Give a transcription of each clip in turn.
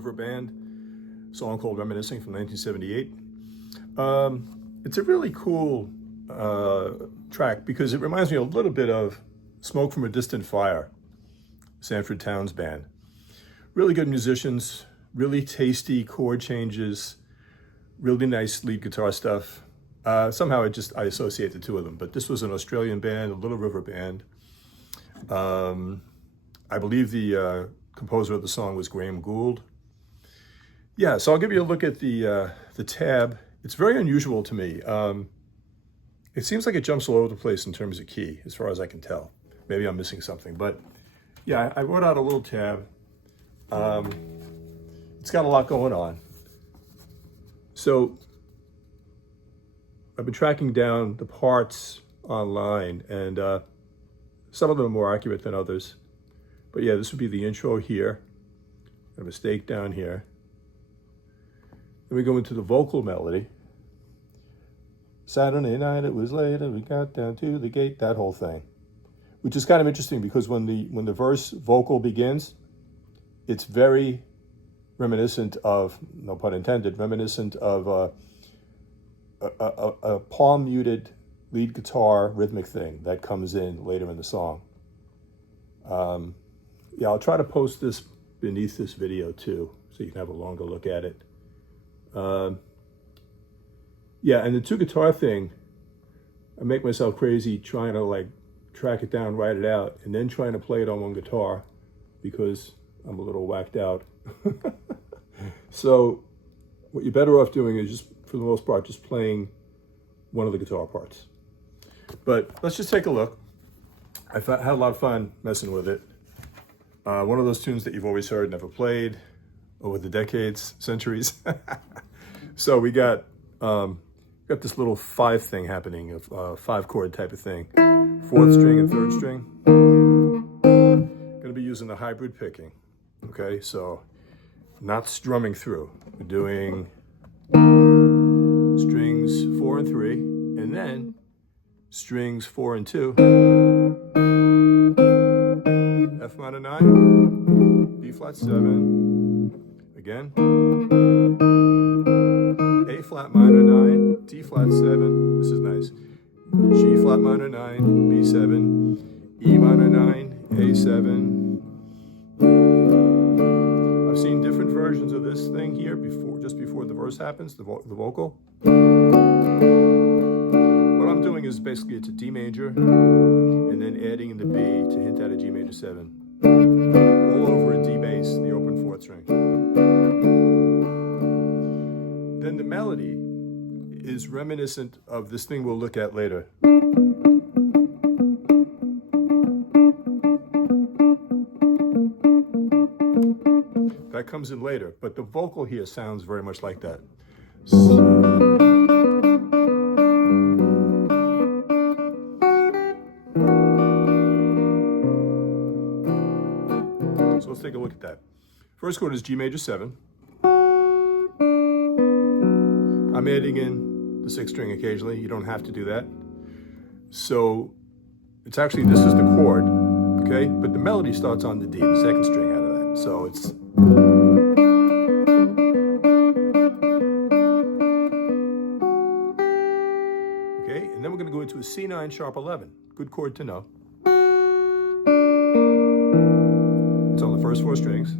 River Band, a song called Reminiscing from 1978. It's a really cool track because it reminds me a little bit of Smoke from a Distant Fire, Sanford-Townshend band. Really good musicians, really tasty chord changes, really nice lead guitar stuff. Somehow I associate the two of them, but this was an Australian band, a Little River band. I believe the composer of the song was Graham Gould. Yeah, so I'll give you a look at the tab. It's very unusual to me. It seems like it jumps all over the place in terms of key, as far as I can tell. Maybe I'm missing something, but yeah, I wrote out a little tab. It's got a lot going on. So I've been tracking down the parts online, and some of them are more accurate than others. But yeah, this would be the intro here. I have a stake down here. Then we go into the vocal melody. Saturday night, it was late, and we got down to the gate, that whole thing. Which is kind of interesting because when the verse vocal begins, it's very reminiscent of, no pun intended, reminiscent of a palm muted lead guitar rhythmic thing that comes in later in the song. Yeah, I'll try to post this beneath this video too, so you can have a longer look at it. Yeah, and the two guitar thing, I make myself crazy trying to like track it down, write it out, and then trying to play it on one guitar because I'm a little whacked out. So what you're better off doing is just, for the most part, just playing one of the guitar parts. But let's just take a look. I had a lot of fun messing with it. One of those tunes that you've always heard, never played over the decades, centuries. So we got this little five thing happening, of five chord type of thing. Fourth string and third string. Gonna be using the hybrid picking. Okay, so not strumming through. We're doing strings 4 and 3, and then strings 4 and 2. F minor 9, B flat 7, again. A flat minor 9, D flat 7, this is nice. G flat minor 9, B 7, E minor 9, A 7. I've seen different versions of this thing here just before the verse happens, the vocal. What I'm doing is basically it's a D major and then adding in the B to hint at a G major 7. All over a D bass, the open 4th string. Then the melody is reminiscent of this thing we'll look at later. That comes in later, but the vocal here sounds very much like that. So let's take a look at that. First chord is G major 7. I'm adding in the 6th string occasionally. You don't have to do that. So it's actually, this is the chord, okay? But the melody starts on the D, the 2nd string out of that. So it's... Okay, and then we're gonna go into a C9 sharp 11. Good chord to know. It's on the first 4 strings.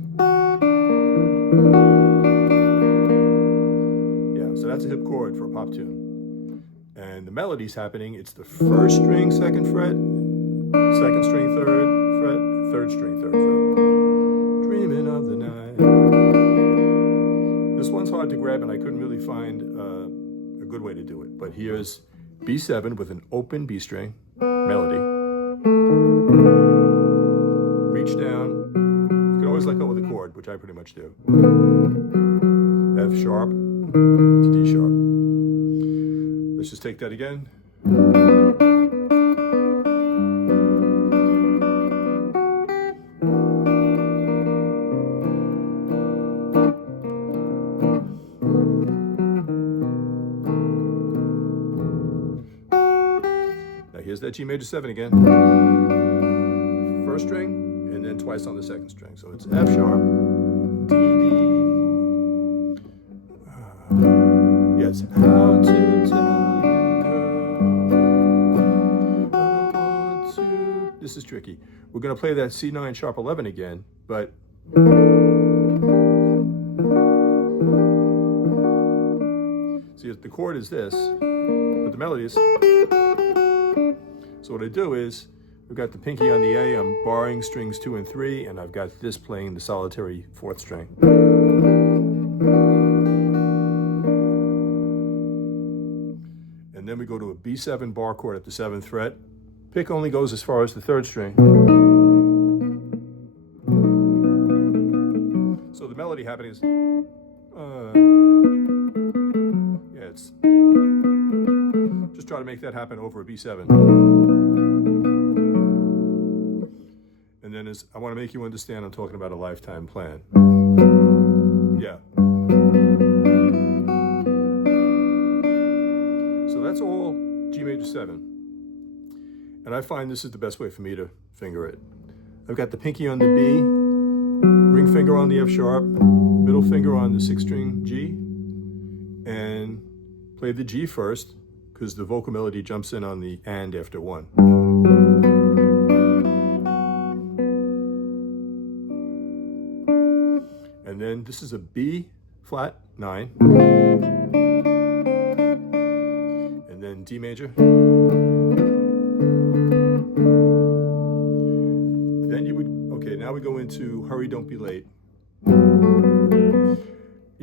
So that's a hip chord for a pop tune. And the melody's happening, it's the 1st string, 2nd fret, 2nd string, 3rd fret, 3rd string, 3rd fret. Dreaming of the night. This one's hard to grab and I couldn't really find a good way to do it. But here's B7 with an open B string, melody. Reach down. You can always let go of the chord, which I pretty much do. F sharp to D sharp. Let's just take that again. Now here's that G major 7 again. 1st string, and then twice on the 2nd string. So it's F sharp, D, D, it's how to tell you, girl. This is tricky. We're going to play that C9 sharp 11 again, but see, the chord is this, but the melody is. So what I do is, I've got the pinky on the A, I'm barring strings 2 and 3, and I've got this playing the solitary 4th string. And then we go to a B7 bar chord at the 7th fret. Pick only goes as far as the 3rd string. So the melody happening is, yeah, it's, just try to make that happen over a B7. And then I want to make you understand I'm talking about a lifetime plan. Yeah. So that's all G major 7. And I find this is the best way for me to finger it. I've got the pinky on the B, ring finger on the F sharp, middle finger on the 6th string G, and play the G first, because the vocal melody jumps in on the and after 1. And then this is a B flat 9, and then D major. Then you would, okay, now we go into Hurry, Don't Be Late. You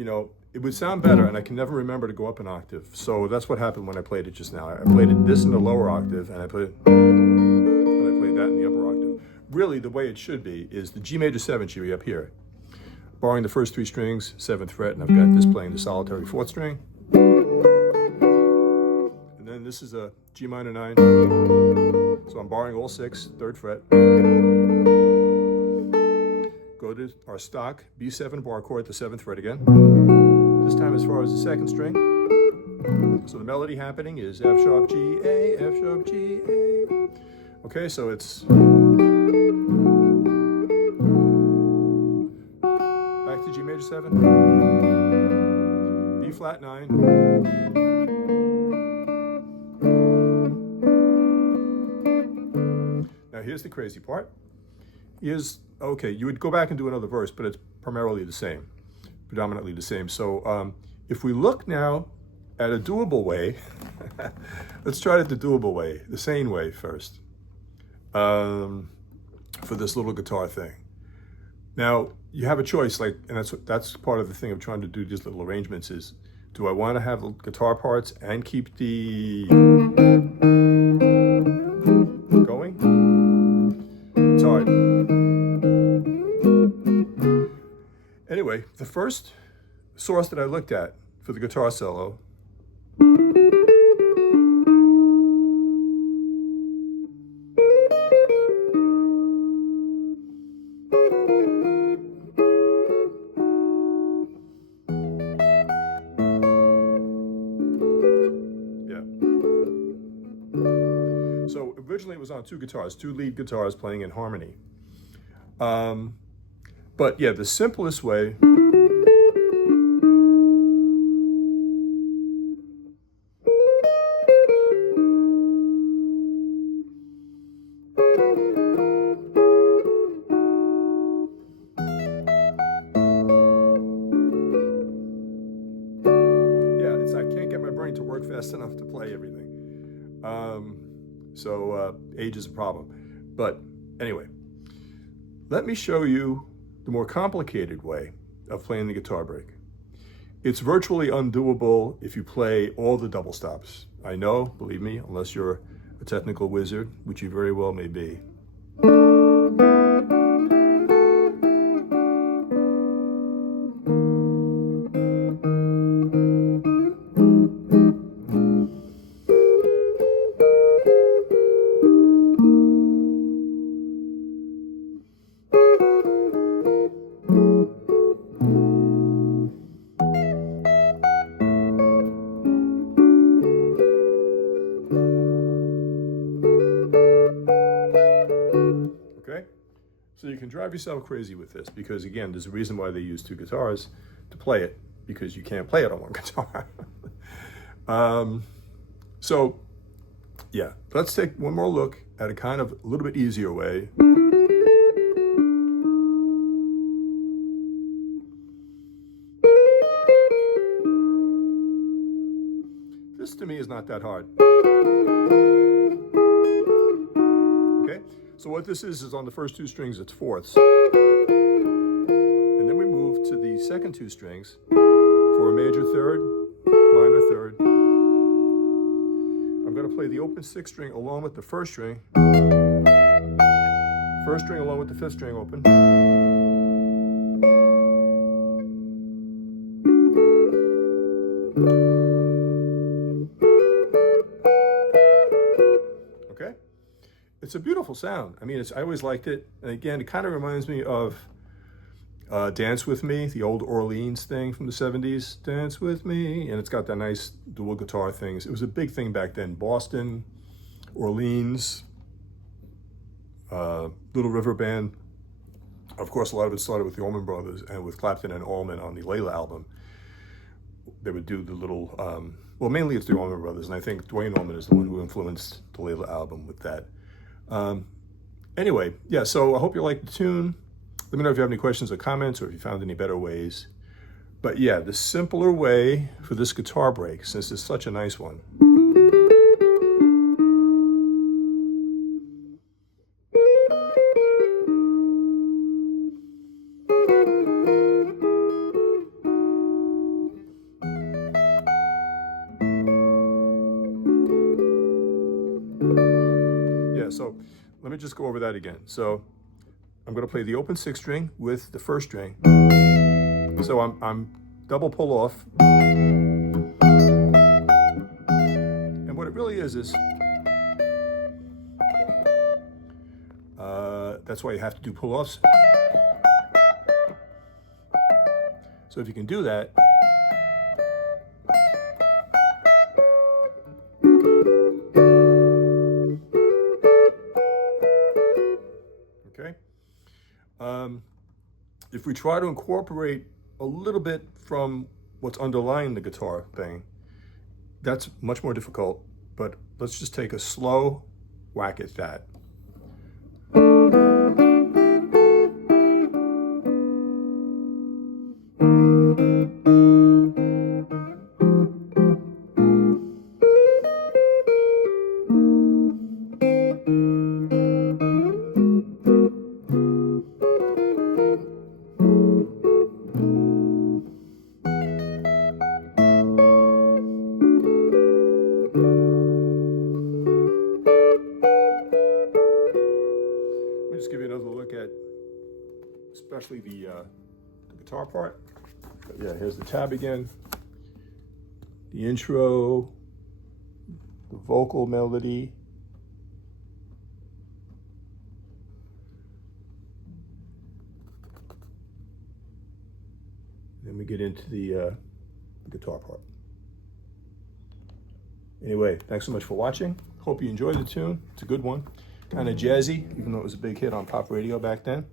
know, it would sound better, and I can never remember to go up an octave. So that's what happened when I played it just now. I played this in the lower octave, and I played that in the upper octave. Really, the way it should be is the G major 7 should be up here, barring the first 3 strings, 7th fret, and I've got this playing the solitary 4th string. And then this is a G minor 9. So I'm barring all 6, 3rd fret. Go to our stock B7 bar chord, the 7th fret again. This time as far as the 2nd string. So the melody happening is F sharp G A, F sharp G A. Okay, so it's back to G major 7, B flat 9. Now here's the crazy part. Okay, you would go back and do another verse, but it's primarily the same, predominantly the same. So if we look now at a doable way, let's try it the doable way, the sane way first, for this little guitar thing. Now, you have a choice, like, and that's part of the thing of trying to do these little arrangements is, do I want to have guitar parts and keep the going? It's hard. Anyway, the first source that I looked at for the guitar solo So originally it was on 2 guitars, 2 lead guitars playing in harmony. But yeah, the simplest way I can't get my brain to work fast enough to play everything. Age is a problem. But anyway, let me show you the more complicated way of playing the guitar break. It's virtually undoable if you play all the double stops. I know, believe me, unless you're a technical wizard, which you very well may be. So you can drive yourself crazy with this because, again, there's a reason why they use 2 guitars to play it, because you can't play it on 1 guitar. So yeah, let's take one more look at a kind of a little bit easier way. This to me is not that hard. Okay, so what this is on the first two strings, it's fourths. And then we move to the second two strings for a major third, minor third. I'm going to play the open sixth string along with the first string. First string along with the fifth string open. Okay? It's a beautiful sound. I mean, I always liked it. And again, it kind of reminds me of Dance With Me, the old Orleans thing from the 70s. Dance With Me. And it's got that nice dual guitar things. It was a big thing back then. Boston, Orleans, Little River Band. Of course, a lot of it started with the Allman Brothers and with Clapton and Allman on the Layla album. They would do the little, well, mainly it's the Allman Brothers, and I think Duane Allman is the one who influenced the Layla album with that. Anyway, yeah, so I hope you liked the tune. Let me know if you have any questions or comments, or if you found any better ways. But yeah, the simpler way for this guitar break, since it's such a nice one. So let me just go over that again. So I'm going to play the open sixth string with the first string. So I'm double pull off. And what it really is that's why you have to do pull offs. So if you can do that, if we try to incorporate a little bit from what's underlying the guitar thing, that's much more difficult, but let's just take a slow whack at that. Just give you another look at especially the guitar part. But yeah, here's the tab again, the intro, the vocal melody, then we get into the guitar part. Anyway, thanks so much for watching. Hope you enjoyed the tune. It's a good one. Kind of jazzy, even though it was a big hit on pop radio back then.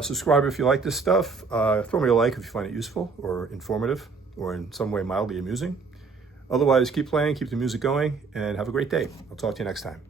Subscribe if you like this stuff. Throw me a like if you find it useful or informative or in some way mildly amusing. Otherwise, keep playing, keep the music going, and have a great day. I'll talk to you next time.